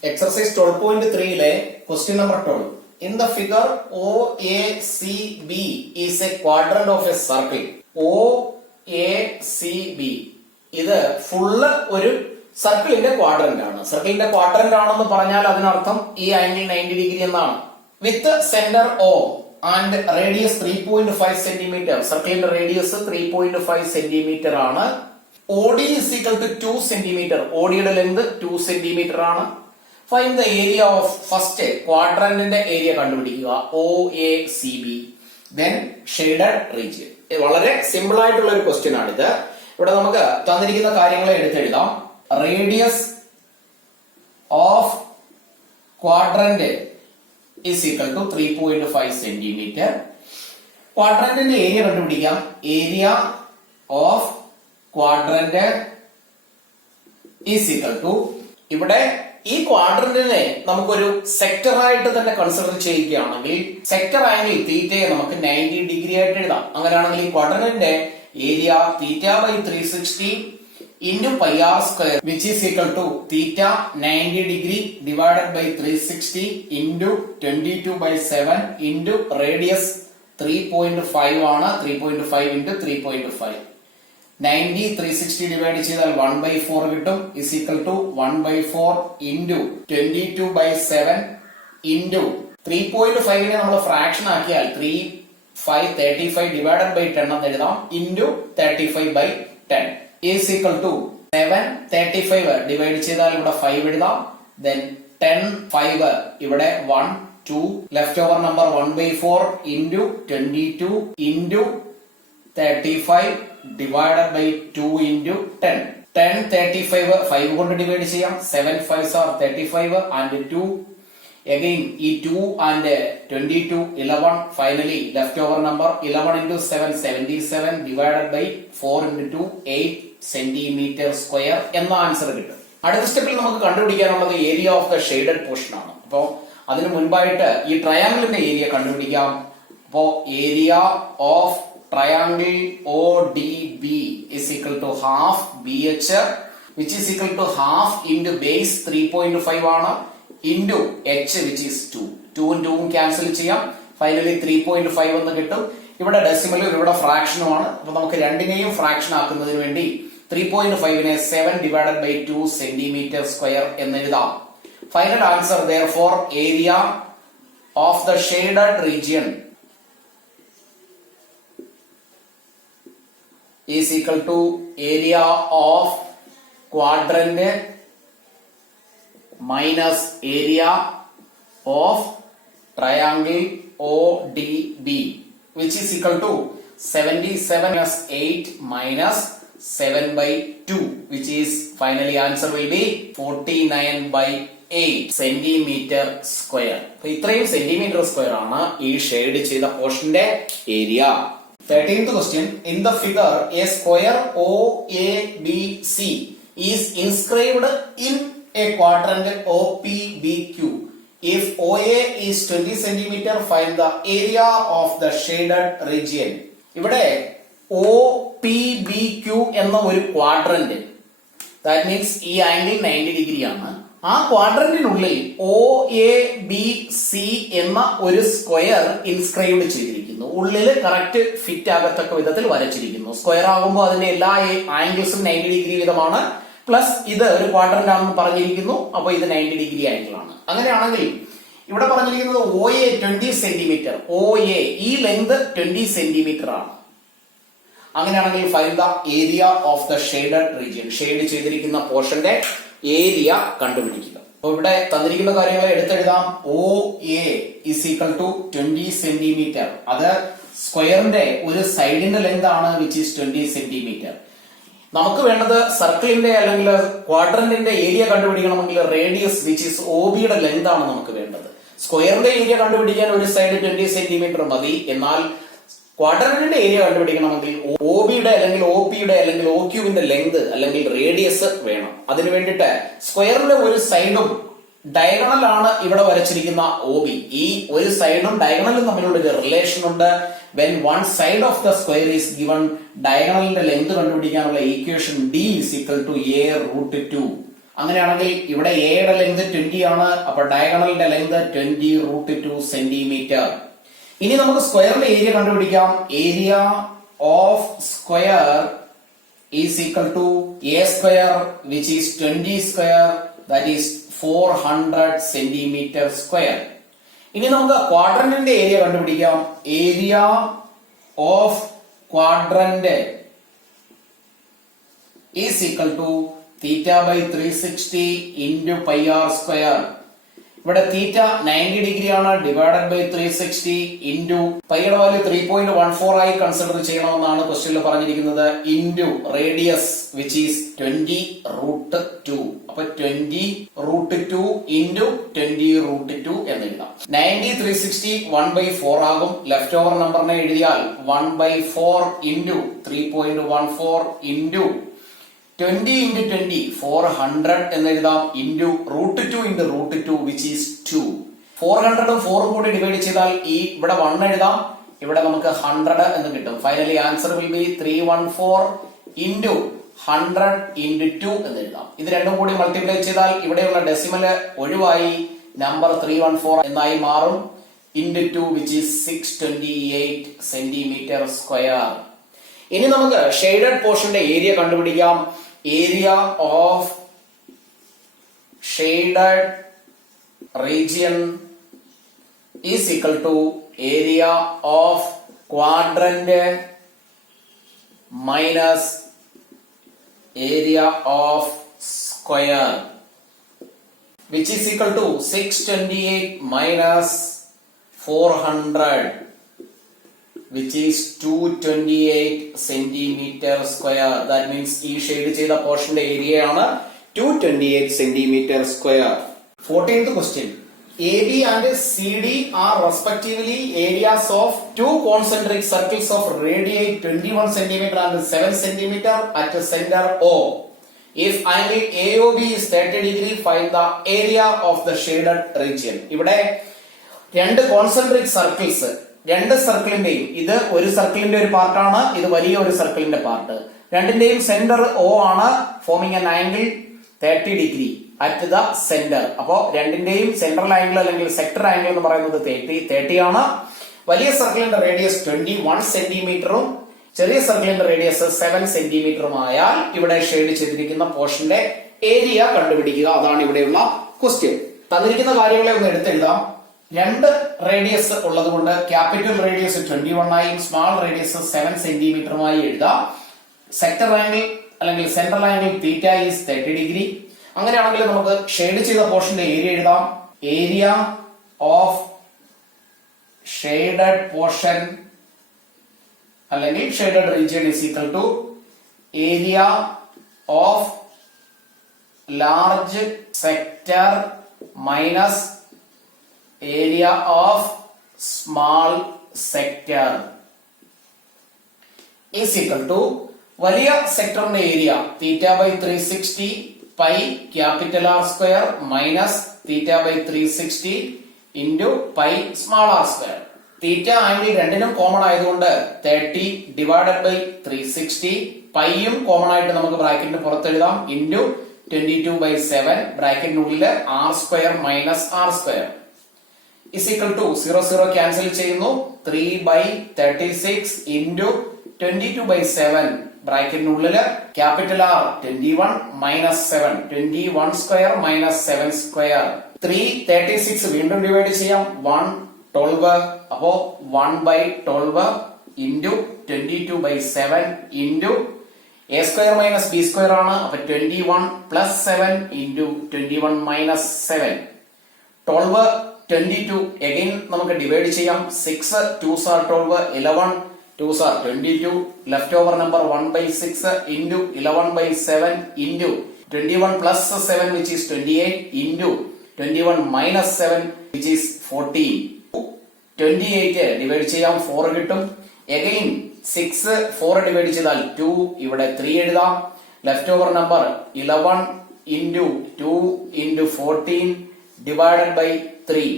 Exercise 12.3 question number 12. In the figure OACB is a quadrant of a circle. OACB ഇത് full ഒരു സർക്കിളിന്റെ quadrant ആണ്. സർക്കിളിന്റെ quadrant ആണെന്ന് പറഞ്ഞാൽ അതിനർത്ഥം ഈ ആംഗിൾ 90 ഡിഗ്രി എന്നാണ്. With centre O and radius 3.5 centimetre. സർക്കിളിന്റെ റേഡിയസ് 3.5 സെന്റിമീറ്റർ ആണ്. OD is equal to 2 centimetre. ODയുടെ ലെങ്ത് 2 സെന്റിമീറ്റർ ആണ്. Find the area of first quadrant area കണ്ടുപിടിക്കുക. OACB. Then shaded region. വളരെ സിമ്പിൾ ആയിട്ടുള്ള ഒരു ക്വസ്റ്റ്യൻ ആണിത്. ഇവിടെ നമുക്ക് തന്നിരിക്കുന്ന കാര്യങ്ങളെ എടുത്തെഴുതാം. Radius of quadrant is equal to 3.5 സെന്റിമീറ്റർ. ക്വാഡ്രന്റിന്റെ ഏരിയ കണ്ടുപിടിക്കാം. Area of quadrant is equal to, ഇവിടെ ഈ ക്വാഡ്രന്റിനെ നമുക്കൊരു സെക്ടർ ആയിട്ട് തന്നെ കൺസിഡർ ചെയ്യുകയാണെങ്കിൽ സെക്ടർ ആംഗിൾ തീറ്റയെ നമുക്ക് 90 ഡിഗ്രി ആയിട്ട് എഴുതാം. അങ്ങനെയാണെങ്കിൽ ഈ ക്വാഡ്രന്റിന്റെ area theta by 360 into pi r square which is equal to theta 90 degree divided by 360 into 22 by 7 into radius 3.5 ആണ്. 3.5 into 3.5 90 360 ഡിവൈഡ് ചെയ്താൽ 1/4 കിട്ടും. is equal to 1/4 into 22 by 7 into 3.5 നെ നമ്മൾ ഫ്രാക്ഷൻ ആക്കിയാൽ 35 divided by 10 എന്ന് എഴുതാം. into 35 by 10 is equal to 7 35 divide ചെയ്താൽ ഇവിടെ 5 എഴുതാം. then 10 5 ഇവിടെ 1 2 left over number 1/4 into 22 into 35 divided by 2 into 10. 10 35 5 കൊണ്ട് ഡിവൈഡ് ചെയ്യാം. 7 5s are 35 and 2 again ഈ 2 and 22 11 finally left over number 11 into 7 77 divided by 4 into 2 8 centimetre square എന്ന answer കിട്ടും. അടുത്ത സ്റ്റെപ്പിൽ നമുക്ക് കണ്ടുപിടിക്കാനുള്ളത് area of the shaded portion ആണ്. അപ്പോ അതിനു മുൻപായിട്ട് ഈ ട്രയാംഗിളിന്റെ ഏരിയ കണ്ടുപിടിക്കാം. അപ്പോ area of triangle ODB is equal to half BH which is equal to half into base 3.5 ആണ് into H which is 2. 2 ഉം 2 ഉം ക്യാൻസൽ ചെയ്യാം. ഫൈനലി 3.5 എന്ന് കിട്ടും. ഇവിടെ ഡെസിമലും ഇവിടെ ഫ്രാക്ഷനും ആണ്. അപ്പൊ നമുക്ക് രണ്ടിനെയും ഫ്രാക്ഷൻ ആക്കുന്നതിന് വേണ്ടി 3.5നെ 7 divided by 2 സെന്റിമീറ്റർ സ്ക്വയർ എന്ന് എഴുതാം. Final answer therefore area of the shaded region is equal to area of quadrant minus area of triangle ODB which is equal to 77 minus 8 minus 7 by 2 which is finally answer will be 49 by 8 centimetre square. ഇത്രയും centimetre square ആണ് ഈ shade ചെയ്ത പോർഷന്റെ area. 13th question. In the figure, a square OABC is inscribed in a quadrant OPBQ. If OA is 20 cm, find the area of the shaded region. ഇവിടെ OPBQ എന്ന ഒരു quadrant, that means ഈ angle 90 degree ആണ്. ആ ക്വാഡ്രന്റിനുള്ളിൽ OABC എന്ന ഒരു square inscribe ചെയ്തിരിക്കുന്നു. ഉള്ളിൽ കറക്റ്റ് ഫിറ്റ് ആകത്തക്ക വിധത്തിൽ വരച്ചിരിക്കുന്നു. സ്ക്വയർ ആകുമ്പോൾ അതിന്റെ എല്ലാ ആംഗിൾസും 90 ഡിഗ്രി വീതമാണ്. പ്ലസ് ഇത് ഒരു ക്വാഡ്രന്റ് ആണെന്ന് പറഞ്ഞിരിക്കുന്നു. അപ്പൊ ഇത് 90 ഡിഗ്രി ആംഗിൾ ആണ്. അങ്ങനെയാണെങ്കിൽ ഇവിടെ പറഞ്ഞിരിക്കുന്നത് OA 20 സെന്റിമീറ്റർ. OA ഈ ലെങ്ത് 20 സെന്റിമീറ്റർ ആണ്. അങ്ങനെയാണെങ്കിൽ find the area of the shaded region. Shade ചെയ്തിരിക്കുന്ന പോർഷന്റെ ഏരിയ കണ്ടുപിടിക്കുക. അപ്പൊ ഇവിടെ തന്നിരിക്കുന്ന കാര്യങ്ങളെ എടുത്തെഴുതാം. OA is equal to 20 centimetre. അത് സ്ക്വയറിന്റെ ഒരു സൈഡിന്റെ ലെങ്ത് ആണ് which is 20 സെന്റിമീറ്റർ. നമുക്ക് വേണ്ടത് സർക്കിളിന്റെ അല്ലെങ്കിൽ ക്വാഡ്രന്റിന്റെ ഏരിയ കണ്ടുപിടിക്കണമെങ്കിൽ റേഡിയസ് which is OBയുടെ ലെങ്ത് ആണ് നമുക്ക് വേണ്ടത്. സ്ക്വയറിന്റെ ഏരിയ കണ്ടുപിടിക്കാൻ ഒരു സൈഡ് 20 സെന്റിമീറ്റർ മതി. എന്നാൽ ക്വാഡ്രന്റിന്റെ ഏരിയ കണ്ടുപിടിക്കണമെങ്കിൽ OBയുടെ അല്ലെങ്കിൽ OPയുടെ അല്ലെങ്കിൽ OQവിന്റെ ലെങ്ത് അല്ലെങ്കിൽ റേഡിയസ് വേണം. അതിനു വേണ്ടിയിട്ട് സ്ക്വയറിന്റെ ഒരു സൈഡും ഡയഗണൽ ആണ് ഇവിടെ വരച്ചിരിക്കുന്ന OB. ഈ ഒരു സൈഡും ഡയഗണലും തമ്മിലുള്ള ഒരു റിലേഷൻ ഉണ്ട്. when one side of the square is given, ഡയഗണലിന്റെ ലെങ്ത് കണ്ടുപിടിക്കാനുള്ള equation D is equal to A root 2. അങ്ങനെയാണെങ്കിൽ ഇവിടെ എയുടെ ലെങ്ത് 20 ആണ്. അപ്പൊ ഡയഗണലിന്റെ ലെങ്ത് 20√2 സെന്റിമീറ്റർ. ഇനി നമുക്ക് സ്ക്വയറിന്റെ ഏരിയ കണ്ടുപിടിക്കാം. Area of square is equal to A square which is 20 square that is 400 centimetre square. ഇനി നമുക്ക് ക്വാഡ്രന്റിന്റെ ഏരിയ കണ്ടുപിടിക്കാം. Area of quadrant is equal to θ/360 into pi r square. ഇവിടെ തീറ്റ 90 ഡിഗ്രി ആണ്. ഡിവൈഡഡ് ബൈ 360 ഇൻറ്റു പൈയുടെ value 3.14 ആയി consider ചെയ്യണമെന്നാണ് ക്വസ്റ്റ്യനിൽ പറഞ്ഞിരിക്കുന്നത്. Into radius which is 20√2. അപ്പൊ 20√2 ഇൻറ്റു 20√2 എന്ന് എഴുതാം. 90 360 1/4 ആകും. ലെഫ്റ്റ് ഓവർ നമ്പറിനെ എഴുതിയാൽ 1/4 ഇൻറ്റു 3.14 ഇൻറ്റു 20 into 20 400 എന്ന് എഴുതാം. Into √2 into √2 which is 2. 400 ഉം 4 കൂടി ഡിവൈഡ് ചെയ്താൽ ഈ ഇവിടെ 1 എഴുതാം. ഇവിടെ നമുക്ക് 100 എന്ന് കിട്ടും. Finally answer will be 314 into 100 into 2 എന്ന് എഴുതാം. ഇത് രണ്ടും കൂടി മൾട്ടിപ്ലൈ ചെയ്താൽ ഇവിടെയുള്ള ഡെസിമല് ഒഴിവായി നമ്പർ 314 എന്നായി മാറും. into 2 which is 628 centimeter square. ഇനി നമുക്ക് ഷെയ്ഡഡ് പോർഷന്റെ ഏരിയ കണ്ടുപിടിക്കാം. Area of shaded region is equal to area of quadrant minus area of square which is equal to 628 minus 400 which is 228 centimeter square. That means ഈ shade ചെയ്ത പോർഷന്റെ area ആണ് 228 centimeter square. 14th question. AB and CD are respectively areas of two concentric circles of radii 21 cm and 7 cm at center O. If angle AOB is 30 degree, find the area of the shaded region. ഇവിടെ രണ്ട് concentric circles, രണ്ട് സർക്കിളിന്റെയും, ഇത് ഒരു സർക്കിളിന്റെ ഒരു പാർട്ടാണ്, ഇത് വലിയ ഒരു സർക്കിളിന്റെ പാർട്ട്, രണ്ടിന്റെയും സെന്റർ O ആണ്, forming an angle 30 degree at the center. അപ്പോ രണ്ടിന്റെയും സെൻട്രൽ ആംഗിൾ അല്ലെങ്കിൽ സെക്ടർ ആംഗിൾ എന്ന് പറയുന്നത് 30 ആണ്. വലിയ സർക്കിളിന്റെ റേഡിയസ് 21 സെന്റിമീറ്ററും ചെറിയ സർക്കിളിന്റെ റേഡിയസ് 7 സെന്റിമീറ്ററുമായാൽ ഇവിടെ ഷെയ്ഡ് ചെയ്തിരിക്കുന്ന പോർഷന്റെ ഏരിയ കണ്ടുപിടിക്കുക. അതാണ് ഇവിടെയുള്ള ക്വസ്റ്റ്യൻ. തന്നിരിക്കുന്ന കാര്യങ്ങളെ ഒന്ന് എടുത്തെഴുതാം. രണ്ട് റേഡിയസ് ഉള്ളത് കൊണ്ട് ക്യാപിറ്റൽ റേഡിയസ് 21 ആയും സ്മാൾ റേഡിയസ് 7 സെന്റിമീറ്ററുമായി എഴുതാം. സെക്ടർ ആംഗിൾ അല്ലെങ്കിൽ central angle theta is 30 degree. അങ്ങനെയാണെങ്കിൽ നമുക്ക് ഷെയ്ഡ് ചെയ്ത പോർഷന്റെ ഏരിയ എഴുതാം. ഏരിയ ഓഫ് ഷെയ്ഡഡ് പോർഷൻ അല്ലെങ്കിൽ shaded region is equal to area of large sector minus area of small sector is equal to വലിയ സെക്ടറിന്റെ area θ/360 pi capital R square minus θ/360 into pi small R square. Theta angle രണ്ടിനും common ആയതുകൊണ്ട് 30 divided by 360, പൈയും common ആയിട്ട് നമുക്ക് ബ്രാക്കറ്റിന് പുറത്തെഴുതാം, into 22/7 ബ്രാക്കറ്റിനുള്ളില് R square minus R square is equal to 0 cancel ചെയ്യുന്നു, 3/36 ഇൻറ്റു 22/7 ബ്രാക്കറ്റിനുള്ളില് capital R 21 minus 7, 21 square minus 7 square. 336 വീണ്ടും ഡിവൈഡ് ചെയ്യാം, 112, അപ്പോ 1/12 into 22/7 into A square minus B square ആണ്, അപ്പൊ 21 പ്ലസ് 7 ഇൻറ്റു 21 മൈനസ് 7. 12 22 അഗൈൻ നമുക്ക് ഡിവൈഡ് ചെയ്യാം, 6 2s are 12, 11 2s are 22, left over number 1/6 into 11/7 into 21 plus 7 which is 28 into 21 minus 7 which is 14. 28 divide ചെയ്യാം, 4 കിട്ടും. Again 6 4 divide ചെയ്താൽ 2, ഇവിടെ 3 എഴുതാം. Left over number 11 into 2 into 14 divided by 3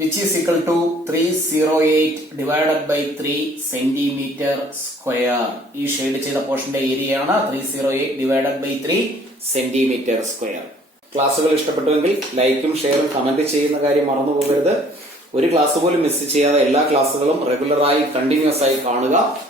which is equal to 308 divided by 3 centimeter square. ഈ shade ചെയ്ത പോർഷന്റെ area ആണ് 308 divided by 3 centimeter square. ക്ലാസ്സുകൾ ഇഷ്ടപ്പെട്ടുവെങ്കിൽ ലൈക്കും ഷെയറും കമന്റ് ചെയ്യുന്ന കാര്യം മറന്നു പോകരുത്. ഒരു ക്ലാസ് പോലും മിസ് ചെയ്യാതെ എല്ലാ ക്ലാസ്സുകളും റെഗുലറായി കണ്ടിന്യൂസ് ആയി കാണുക.